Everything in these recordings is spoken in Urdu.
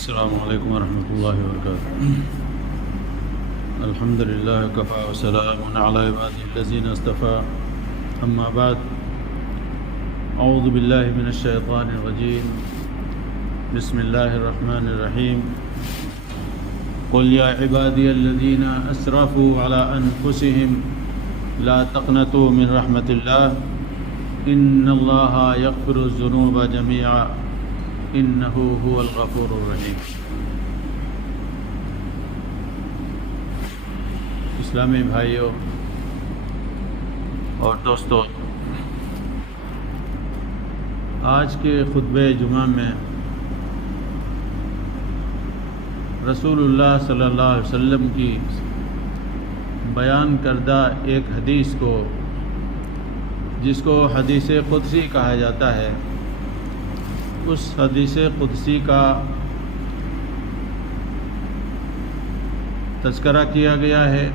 السلام علیکم ورحمۃ اللہ وبرکاتہ۔ الحمد للہ وکفیٰ وسلام علی عبادہ الذین اصطفیٰ، اما بعد، اعوذ باللہ من الشیطان الرجیم، بسم اللہ الرحمن الرحیم۔ قل یا عبادی الذین اسرفوا علی انفسہم لا تقنطوا من رحمۃ اللہ ان اللہ یغفر الذنوب جميعا انہ هو الغفور الرحیم۔ اسلامی بھائیوں اور دوستو، آج کے خطبہ جمعہ میں رسول اللہ صلی اللہ علیہ وسلم کی بیان کردہ ایک حدیث کو، جس کو حدیث قدسی کہا جاتا ہے، اس حدیث قدسی کا تذکرہ کیا گیا ہے،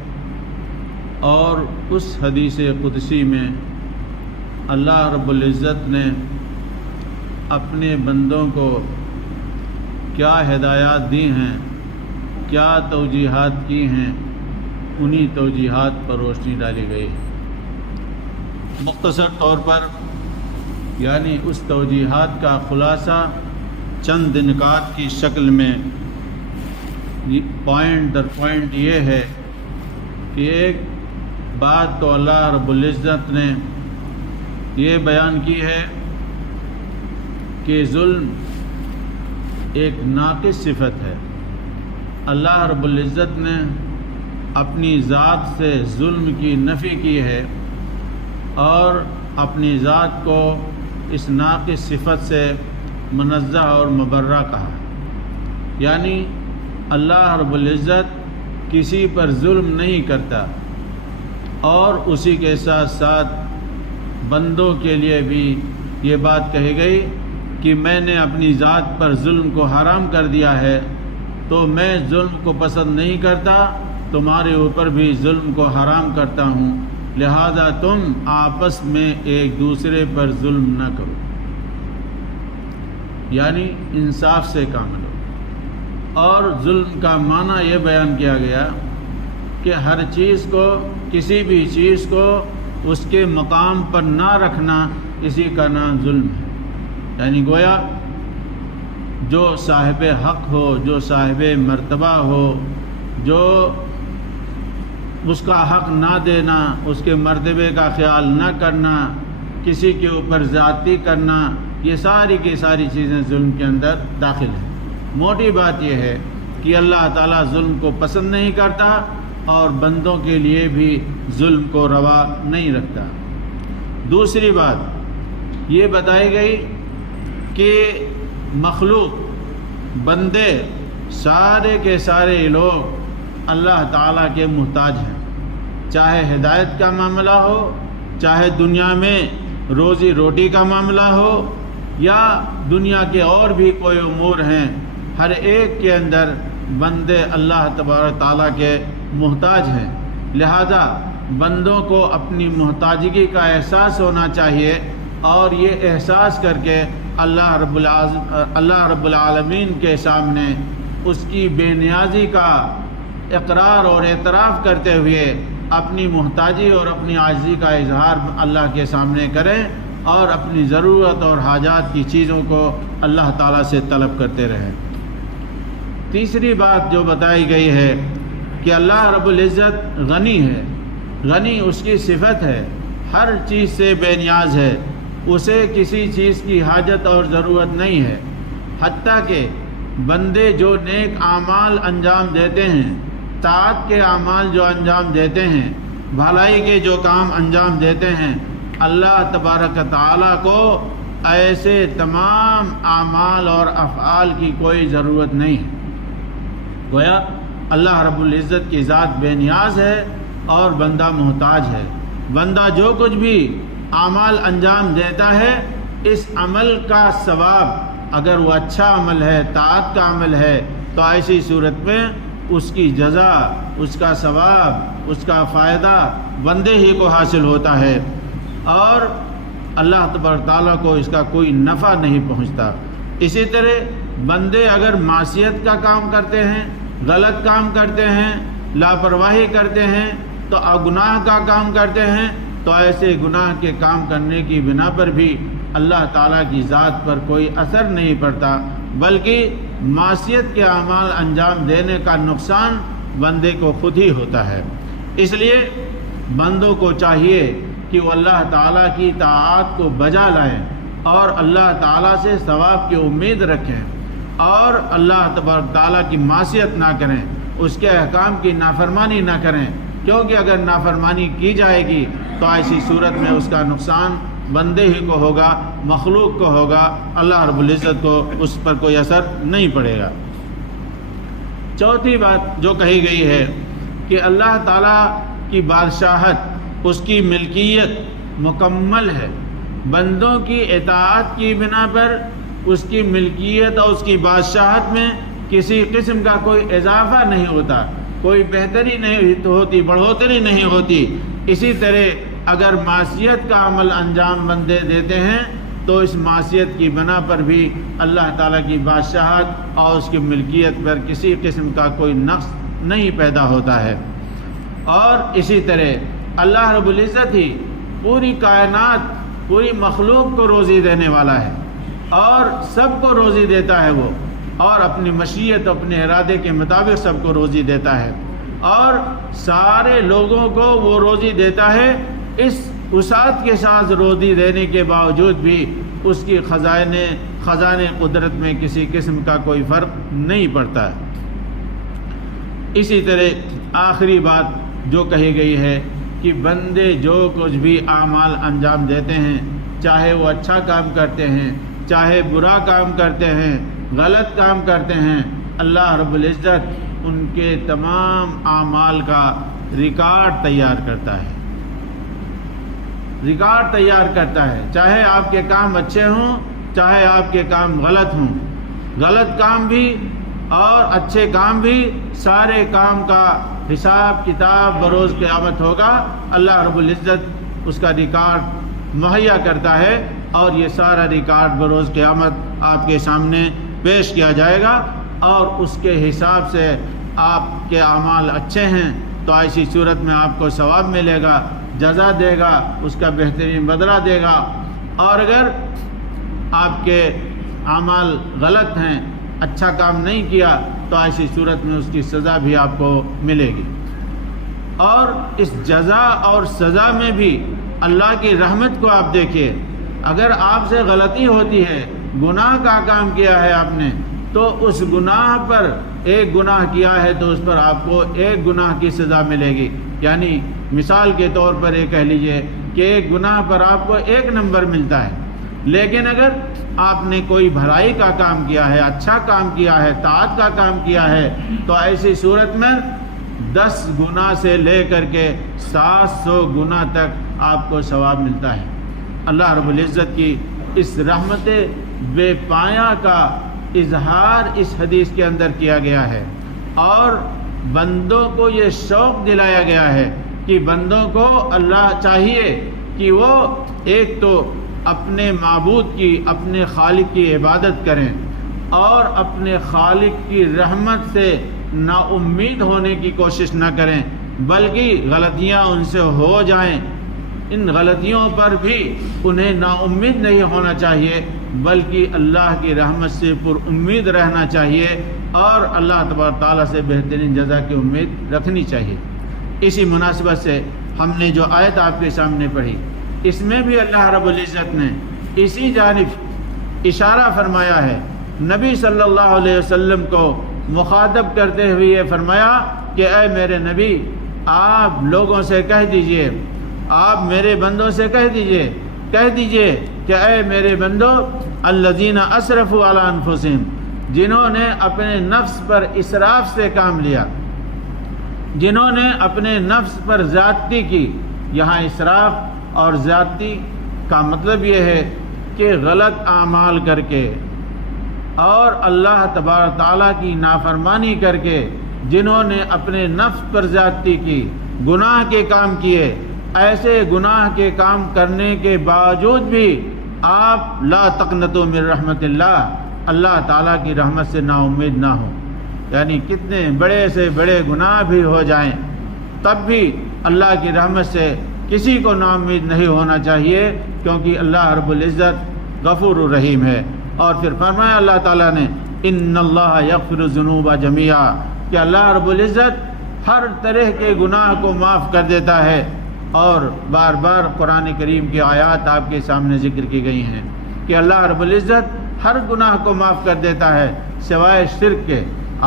اور اس حدیث قدسی میں اللہ رب العزت نے اپنے بندوں کو کیا ہدایات دی ہیں، کیا توجیہات کی ہیں، انہی توجیہات پر روشنی ڈالی گئی ہے۔ مختصر طور پر یعنی اس توجیہات کا خلاصہ چند نکات کی شکل میں پوائنٹ در پوائنٹ یہ ہے کہ ایک بات تو اللہ رب العزت نے یہ بیان کی ہے کہ ظلم ایک ناقص صفت ہے۔ اللہ رب العزت نے اپنی ذات سے ظلم کی نفی کی ہے اور اپنی ذات کو اس ناقص صفت سے منزہ اور مبرہ کہا، یعنی اللہ رب العزت کسی پر ظلم نہیں کرتا، اور اسی کے ساتھ ساتھ بندوں کے لیے بھی یہ بات کہی گئی کہ میں نے اپنی ذات پر ظلم کو حرام کر دیا ہے، تو میں ظلم کو پسند نہیں کرتا، تمہارے اوپر بھی ظلم کو حرام کرتا ہوں، لہذا تم آپس میں ایک دوسرے پر ظلم نہ کرو، یعنی انصاف سے کام لو۔ اور ظلم کا معنی یہ بیان کیا گیا کہ ہر چیز کو، کسی بھی چیز کو اس کے مقام پر نہ رکھنا، اسی کا نام ظلم ہے۔ یعنی گویا جو صاحب حق ہو، جو صاحب مرتبہ ہو، جو اس کا حق نہ دینا، اس کے مرتبے کا خیال نہ کرنا، کسی کے اوپر زیادتی کرنا، یہ ساری کی ساری چیزیں ظلم کے اندر داخل ہیں۔ موٹی بات یہ ہے کہ اللہ تعالیٰ ظلم کو پسند نہیں کرتا اور بندوں کے لیے بھی ظلم کو روا نہیں رکھتا۔ دوسری بات یہ بتائی گئی کہ مخلوق، بندے، سارے کے سارے لوگ اللہ تعالیٰ کے محتاج ہیں، چاہے ہدایت کا معاملہ ہو، چاہے دنیا میں روزی روٹی کا معاملہ ہو، یا دنیا کے اور بھی کوئی امور ہیں، ہر ایک کے اندر بندے اللہ تبارک تعالیٰ کے محتاج ہیں۔ لہذا بندوں کو اپنی محتاجگی کا احساس ہونا چاہیے، اور یہ احساس کر کے اللہ رب العالمین کے سامنے اس کی بے نیازی کا اقرار اور اعتراف کرتے ہوئے اپنی محتاجی اور اپنی عاجزی کا اظہار اللہ کے سامنے کریں، اور اپنی ضرورت اور حاجات کی چیزوں کو اللہ تعالیٰ سے طلب کرتے رہیں۔ تیسری بات جو بتائی گئی ہے کہ اللہ رب العزت غنی ہے، غنی اس کی صفت ہے، ہر چیز سے بے نیاز ہے، اسے کسی چیز کی حاجت اور ضرورت نہیں ہے، حتیٰ کہ بندے جو نیک اعمال انجام دیتے ہیں، طاعت کے اعمال جو انجام دیتے ہیں، بھلائی کے جو کام انجام دیتے ہیں، اللہ تبارک تعالیٰ کو ایسے تمام اعمال اور افعال کی کوئی ضرورت نہیں ہے۔ گویا اللہ رب العزت کی ذات بے نیاز ہے اور بندہ محتاج ہے۔ بندہ جو کچھ بھی اعمال انجام دیتا ہے، اس عمل کا ثواب، اگر وہ اچھا عمل ہے، طاعت کا عمل ہے، تو ایسی صورت میں اس کی جزا، اس کا ثواب، اس کا فائدہ بندے ہی کو حاصل ہوتا ہے، اور اللہ تبارک تعالیٰ کو اس کا کوئی نفع نہیں پہنچتا۔ اسی طرح بندے اگر معصیت کا کام کرتے ہیں، غلط کام کرتے ہیں، لاپرواہی کرتے ہیں، تو گناہ کا کام کرتے ہیں، تو ایسے گناہ کے کام کرنے کی بنا پر بھی اللہ تعالیٰ کی ذات پر کوئی اثر نہیں پڑتا، بلکہ معصیت کے اعمال انجام دینے کا نقصان بندے کو خود ہی ہوتا ہے۔ اس لیے بندوں کو چاہیے کہ وہ اللہ تعالیٰ کی طاعات کو بجا لائیں اور اللہ تعالیٰ سے ثواب کی امید رکھیں، اور اللہ تبارک تعالیٰ کی معصیت نہ کریں، اس کے احکام کی نافرمانی نہ کریں، کیونکہ اگر نافرمانی کی جائے گی تو ایسی صورت میں اس کا نقصان بندے ہی کو ہوگا، مخلوق کو ہوگا، اللہ رب العزت کو اس پر کوئی اثر نہیں پڑے گا۔ چوتھی بات جو کہی گئی ہے کہ اللہ تعالیٰ کی بادشاہت، اس کی ملکیت مکمل ہے، بندوں کی اطاعت کی بنا پر اس کی ملکیت اور اس کی بادشاہت میں کسی قسم کا کوئی اضافہ نہیں ہوتا، کوئی بہتری نہیں ہوتی، بڑھوتری نہیں ہوتی۔ اسی طرح اگر معصیت کا عمل انجام بندے دیتے ہیں تو اس معصیت کی بنا پر بھی اللہ تعالیٰ کی بادشاہت اور اس کی ملکیت پر کسی قسم کا کوئی نقص نہیں پیدا ہوتا ہے۔ اور اسی طرح اللہ رب العزت ہی پوری کائنات، پوری مخلوق کو روزی دینے والا ہے، اور سب کو روزی دیتا ہے وہ، اور اپنی مشیت، اپنے ارادے کے مطابق سب کو روزی دیتا ہے، اور سارے لوگوں کو وہ روزی دیتا ہے۔ اس وسعت کے ساتھ روزی دینے کے باوجود بھی اس کی خزانے قدرت میں کسی قسم کا کوئی فرق نہیں پڑتا ہے۔ اسی طرح آخری بات جو کہی گئی ہے کہ بندے جو کچھ بھی اعمال انجام دیتے ہیں، چاہے وہ اچھا کام کرتے ہیں، چاہے برا کام کرتے ہیں، غلط کام کرتے ہیں، اللہ رب العزت ان کے تمام اعمال کا ریکارڈ تیار کرتا ہے، ریکارڈ تیار کرتا ہے، چاہے آپ کے کام اچھے ہوں، چاہے آپ کے کام غلط ہوں، غلط کام بھی اور اچھے کام بھی، سارے کام کا حساب کتاب بروز قیامت ہوگا۔ اللہ رب العزت اس کا ریکارڈ مہیا کرتا ہے، اور یہ سارا ریکارڈ بروز قیامت آپ کے سامنے پیش کیا جائے گا، اور اس کے حساب سے آپ کے اعمال اچھے ہیں تو ایسی صورت میں آپ کو ثواب ملے گا، جزا دے گا، اس کا بہترین بدلہ دے گا، اور اگر آپ کے اعمال غلط ہیں، اچھا کام نہیں کیا، تو ایسی صورت میں اس کی سزا بھی آپ کو ملے گی۔ اور اس جزا اور سزا میں بھی اللہ کی رحمت کو آپ دیکھیے، اگر آپ سے غلطی ہوتی ہے، گناہ کا کام کیا ہے آپ نے، تو اس گناہ پر ایک گناہ کیا ہے تو اس پر آپ کو ایک گناہ کی سزا ملے گی، یعنی مثال کے طور پر یہ کہہ لیجئے کہ ایک گناہ پر آپ کو 1 نمبر ملتا ہے، لیکن اگر آپ نے کوئی بھلائی کا کام کیا ہے، اچھا کام کیا ہے، طاعت کا کام کیا ہے، تو ایسی صورت میں 10 گنا سے لے کر کے 700 گنا تک آپ کو ثواب ملتا ہے۔ اللہ رب العزت کی اس رحمت بے پایہ کا اظہار اس حدیث کے اندر کیا گیا ہے، اور بندوں کو یہ شوق دلایا گیا ہے کہ بندوں کو اللہ چاہیے کہ وہ ایک تو اپنے معبود کی، اپنے خالق کی عبادت کریں، اور اپنے خالق کی رحمت سے نا امید ہونے کی کوشش نہ کریں، بلکہ غلطیاں ان سے ہو جائیں، ان غلطیوں پر بھی انہیں نا امید نہیں ہونا چاہیے، بلکہ اللہ کی رحمت سے پر امید رہنا چاہیے، اور اللہ تبارک تعالیٰ سے بہترین جزا کی امید رکھنی چاہیے۔ اسی مناسبت سے ہم نے جو آیت آپ کے سامنے پڑھی، اس میں بھی اللہ رب العزت نے اسی جانب اشارہ فرمایا ہے۔ نبی صلی اللہ علیہ وسلم کو مخاطب کرتے ہوئے یہ فرمایا کہ اے میرے نبی، آپ لوگوں سے کہہ دیجئے، آپ میرے بندوں سے کہہ دیجئے کہ اے میرے بندو، الذین اسرفوا علی انفسہم، جنہوں نے اپنے نفس پر اسراف سے کام لیا، جنہوں نے اپنے نفس پر زیادتی کی۔ یہاں اسراف اور زیادتی کا مطلب یہ ہے کہ غلط اعمال کر کے اور اللہ تبارک تعالیٰ کی نافرمانی کر کے جنہوں نے اپنے نفس پر زیادتی کی، گناہ کے کام کیے، ایسے گناہ کے کام کرنے کے باوجود بھی آپ لا تقنطوا من رحمت اللہ، اللہ تعالیٰ کی رحمت سے نا امید نہ ہو، یعنی کتنے بڑے سے بڑے گناہ بھی ہو جائیں تب بھی اللہ کی رحمت سے کسی کو نا امید نہیں ہونا چاہیے، کیونکہ اللہ رب العزت غفور الرحیم ہے۔ اور پھر فرمایا اللہ تعالیٰ نے ان اللہ یغفر الذنوب جميعا، کہ اللہ رب العزت ہر طرح کے گناہ کو معاف کر دیتا ہے۔ اور بار بار قرآن کریم کی آیات آپ کے سامنے ذکر کی گئی ہیں کہ اللہ رب العزت ہر گناہ کو معاف کر دیتا ہے سوائے شرک کے۔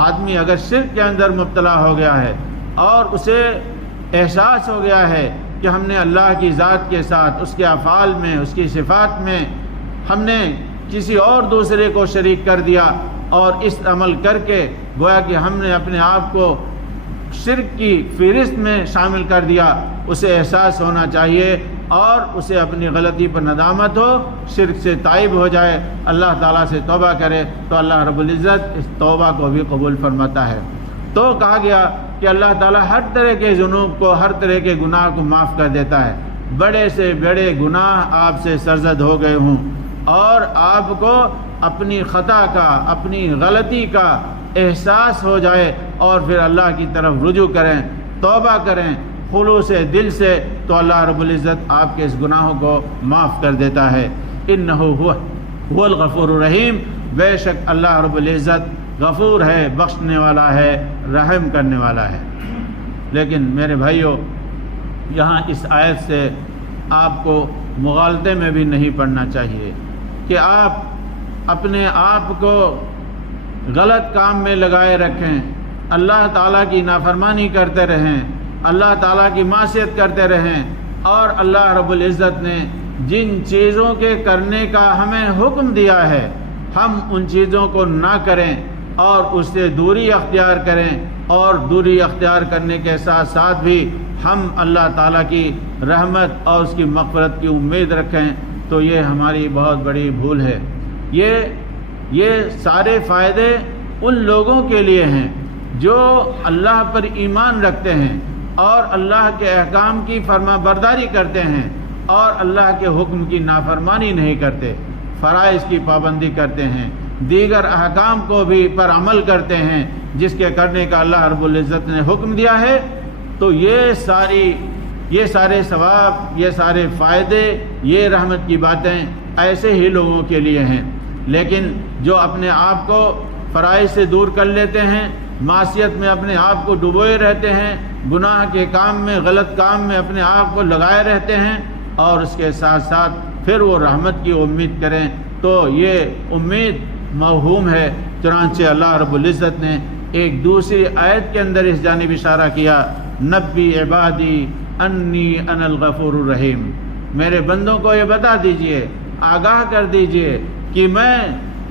آدمی اگر شرک کے اندر مبتلا ہو گیا ہے اور اسے احساس ہو گیا ہے کہ ہم نے اللہ کی ذات کے ساتھ، اس کے افعال میں، اس کی صفات میں ہم نے کسی اور دوسرے کو شریک کر دیا، اور اس عمل کر کے گویا کہ ہم نے اپنے آپ کو شرک کی فہرست میں شامل کر دیا، اسے احساس ہونا چاہیے اور اسے اپنی غلطی پر ندامت ہو، شرک سے تائب ہو جائے، اللہ تعالیٰ سے توبہ کرے تو اللہ رب العزت اس توبہ کو بھی قبول فرماتا ہے۔ تو کہا گیا کہ اللہ تعالیٰ ہر طرح کے ذنوب کو، ہر طرح کے گناہ کو معاف کر دیتا ہے۔ بڑے سے بڑے گناہ آپ سے سرزد ہو گئے ہوں اور آپ کو اپنی خطا کا، اپنی غلطی کا احساس ہو جائے اور پھر اللہ کی طرف رجوع کریں، توبہ کریں خلوص دل سے، تو اللہ رب العزت آپ کے اس گناہوں کو معاف کر دیتا ہے۔ انہ هو الغفور الرحیم، بے شک اللہ رب العزت غفور ہے، بخشنے والا ہے، رحم کرنے والا ہے۔ لیکن میرے بھائیوں، یہاں اس آیت سے آپ کو مغالطے میں بھی نہیں پڑنا چاہیے کہ آپ اپنے آپ کو غلط کام میں لگائے رکھیں، اللہ تعالیٰ کی نافرمانی کرتے رہیں، اللہ تعالیٰ کی معصیت کرتے رہیں، اور اللہ رب العزت نے جن چیزوں کے کرنے کا ہمیں حکم دیا ہے ہم ان چیزوں کو نہ کریں اور اس سے دوری اختیار کریں، اور دوری اختیار کرنے کے ساتھ ساتھ بھی ہم اللہ تعالیٰ کی رحمت اور اس کی مغفرت کی امید رکھیں، تو یہ ہماری بہت بڑی بھول ہے۔ یہ سارے فائدے ان لوگوں کے لیے ہیں جو اللہ پر ایمان رکھتے ہیں اور اللہ کے احکام کی فرما برداری کرتے ہیں اور اللہ کے حکم کی نافرمانی نہیں کرتے، فرائض کی پابندی کرتے ہیں، دیگر احکام کو بھی پر عمل کرتے ہیں جس کے کرنے کا اللہ رب العزت نے حکم دیا ہے۔ تو یہ سارے ثواب، یہ سارے فائدے، یہ رحمت کی باتیں ایسے ہی لوگوں کے لیے ہیں۔ لیکن جو اپنے آپ کو فرائض سے دور کر لیتے ہیں، معصیت میں اپنے آپ کو ڈبوئے رہتے ہیں، گناہ کے کام میں، غلط کام میں اپنے آپ کو لگائے رہتے ہیں، اور اس کے ساتھ ساتھ پھر وہ رحمت کی امید کریں، تو یہ امید موہوم ہے۔ چنانچہ اللہ رب العزت نے ایک دوسری آیت کے اندر اس جانب اشارہ کیا، نبی عبادی انی انا الغفور الرحیم، میرے بندوں کو یہ بتا دیجئے، آگاہ کر دیجئے کہ میں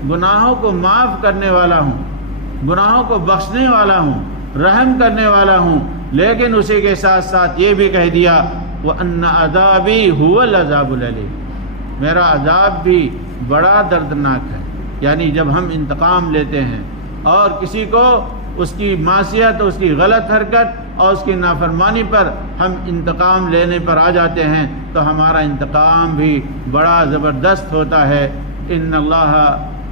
گناہوں کو معاف کرنے والا ہوں، گناہوں کو بخشنے والا ہوں، رحم کرنے والا ہوں، لیکن اسی کے ساتھ ساتھ یہ بھی کہہ دیا وَأَنَّ عَذَابِي هُوَ الْعَذَابُ الْأَلِيمُ، میرا عذاب بھی بڑا دردناک ہے۔ یعنی جب ہم انتقام لیتے ہیں اور کسی کو اس کی معصیت، اس کی غلط حرکت اور اس کی نافرمانی پر ہم انتقام لینے پر آ جاتے ہیں تو ہمارا انتقام بھی بڑا زبردست ہوتا ہے۔ ان اللہ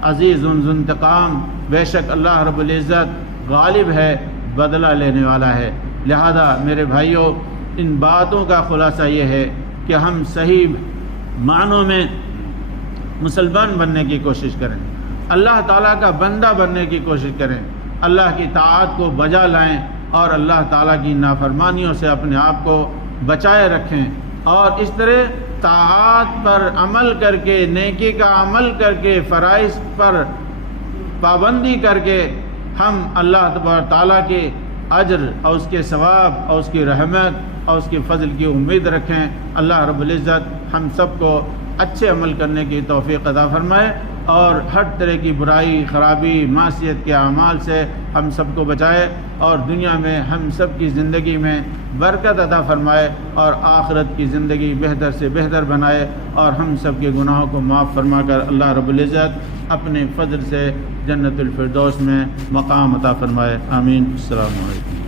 عزیز ذو انتقام، بے شک اللہ رب العزت غالب ہے، بدلہ لینے والا ہے۔ لہذا میرے بھائیوں، ان باتوں کا خلاصہ یہ ہے کہ ہم صحیح معنوں میں مسلمان بننے کی کوشش کریں، اللہ تعالیٰ کا بندہ بننے کی کوشش کریں، اللہ کی طاعت کو بجا لائیں اور اللہ تعالیٰ کی نافرمانیوں سے اپنے آپ کو بچائے رکھیں، اور اس طرح طاعات پر عمل کر کے، نیکی کا عمل کر کے، فرائض پر پابندی کر کے ہم اللہ تبارک تعالیٰ کے اجر اور اس کے ثواب اور اس کی رحمت اور اس کے فضل کی امید رکھیں۔ اللہ رب العزت ہم سب کو اچھے عمل کرنے کی توفیق عطا فرمائے اور ہر طرح کی برائی، خرابی، معصیت کے اعمال سے ہم سب کو بچائے، اور دنیا میں ہم سب کی زندگی میں برکت عطا فرمائے اور آخرت کی زندگی بہتر سے بہتر بنائے، اور ہم سب کے گناہوں کو معاف فرما کر اللہ رب العزت اپنے فضل سے جنت الفردوس میں مقام عطا فرمائے۔ آمین۔ السلام علیکم۔